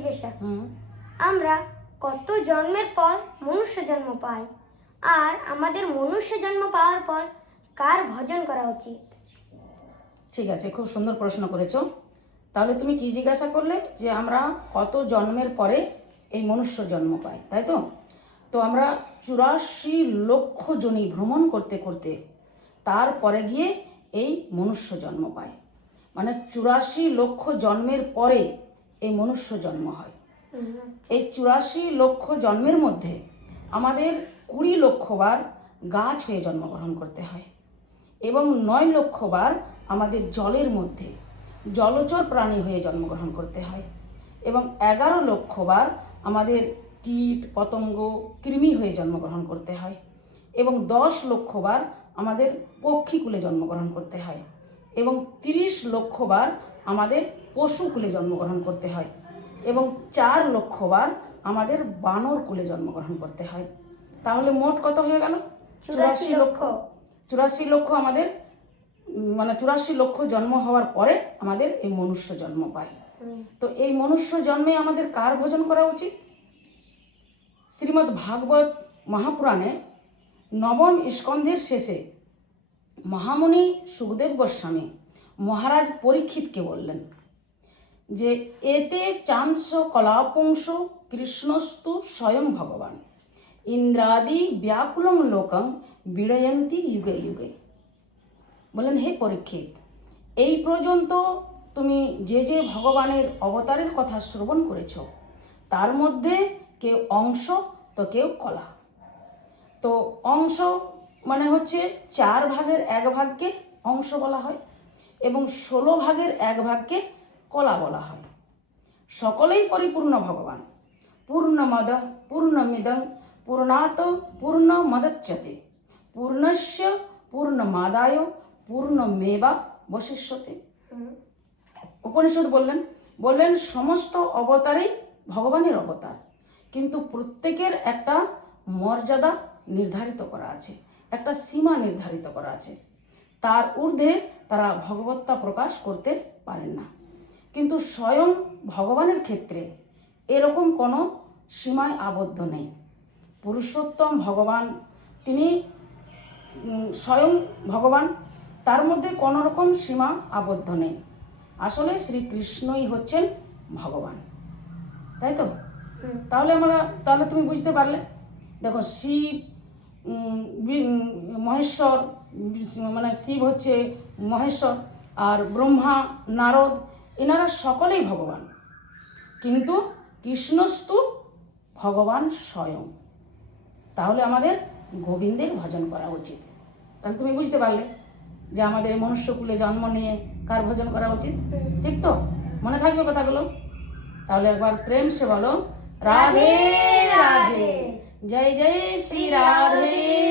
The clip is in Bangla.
জিজ্ঞাসা আমরা কত জন্মের পর মনুষ্য জন্ম পাই? আর আমাদের মনুষ্য জন্ম পাওয়ার পর কার ভজন করা উচিত? ঠিক আছে খুব সুন্দর প্রশ্ন করেছ। তাহলে তুমি কি জিজ্ঞাসা করলে যে আমরা কত জন্মের পরে এই মনুষ্য জন্ম পাই তাই তো? তো আমরা চুরাশি লক্ষ জনি ভ্রমণ করতে করতে তারপরে গিয়ে এই মনুষ্য জন্ম পাই। মানে চুরাশি লক্ষ জন্মের পরে এই মনুষ্য জন্ম হয়। এই চুরাশি লক্ষ জন্মের মধ্যে আমাদের কুড়ি লক্ষবার গাছ হয়ে জন্মগ্রহণ করতে হয় এবং নয় লক্ষবার আমাদের জলের মধ্যে জলচর প্রাণী হয়ে জন্মগ্রহণ করতে হয় এবং এগারো লক্ষবার আমাদের কীট পতঙ্গ কৃমি হয়ে জন্মগ্রহণ করতে হয় এবং দশ লক্ষবার আমাদের পক্ষীকুলে জন্মগ্রহণ করতে হয় এবং তিরিশ লক্ষ বার আমাদের পশুকুলে জন্মগ্রহণ করতে হয় এবং চার লক্ষবার আমাদের বানর কুলে জন্মগ্রহণ করতে হয়। তাহলে মোট কত হয়ে গেল? চুরাশি লক্ষ। চুরাশি লক্ষ আমাদের মানে চুরাশি লক্ষ জন্ম হওয়ার পরে আমাদের এই মনুষ্য জন্ম পায়। তো এই মনুষ্য জন্মে আমাদের কার ভোজন করা উচিত? শ্রীমদ্ ভাগবত মহাপুরাণে নবম স্কন্ধের শেষে মহামুনি সুখদেব গোস্বামী মহারাজ পরীক্ষিতকে বললেন যে, এতে চাংস কলাপুংস কৃষ্ণস্তু স্বয়ং ভগবান। ইন্দ্রাদি ব্যাকুলং লোকং বিড়য়ন্তি যুগে যুগে। বললেন, হে পরীক্ষিত, এই পর্যন্ত তুমি যে যে ভগবানের অবতারের কথা শ্রবণ করেছ, তার মধ্যে কেউ অংশ তো কেউ কলা। তো অংশ মানে হচ্ছে চার ভাগের এক ভাগকে অংশ বলা হয়। এবং ষোলো ভাগের এক ভাগকে কলা বলা হয়। সকলেই পরিপূর্ণ ভগবান। পূর্ণমদ, পূর্ণমিদং, পূর্ণাত পূর্ণ পূর্ণমদচ্যতে। পূর্ণস্য, পূর্ণমাদায়, পূর্ণমেবা বশিষ্যতে। উপনিষদ বললেন বললেন, সমস্ত অবতারেই ভগবানের অবতার। কিন্তু প্রত্যেকের একটা মর্যাদা নির্ধারিত করা আছে, একটা সীমা নির্ধারিত করা আছে। তার ঊর্ধ্বে তারা ভগবত্তা প্রকাশ করতে পারেন না। কিন্তু স্বয়ং ভগবানের ক্ষেত্রে এরকম কোনো সীমায় আবদ্ধ নেই। পুরুষোত্তম ভগবান তিনি স্বয়ং ভগবান তার মধ্যে কোনো রকম সীমা আবদ্ধ নেই। আসলে শ্রীকৃষ্ণই হচ্ছেন ভগবান। তাই তো? তাহলে আমরা তাহলে তুমি বুঝতে পারলে? দেখো শিব মহেশ্বর মানে শিব হচ্ছে মহেশ্বর আর ব্রহ্মা, নারদ, এনারা সকলেই ভগবান। কিন্তু কৃষ্ণস্তু ভগবান স্বয়ং। তাহলে আমাদের গোবিন্দের ভজন করা উচিত। তাহলে তুমি বুঝতে পারলে যে আমাদের মনুষ্যকুলে জন্ম নিয়ে কার ভজন করা উচিত? ঠিক তো? মনে থাকবে কথাগুলো? তাহলে একবার প্রেম সে বলো, রাধে রাধে। जय जय श्री राधे।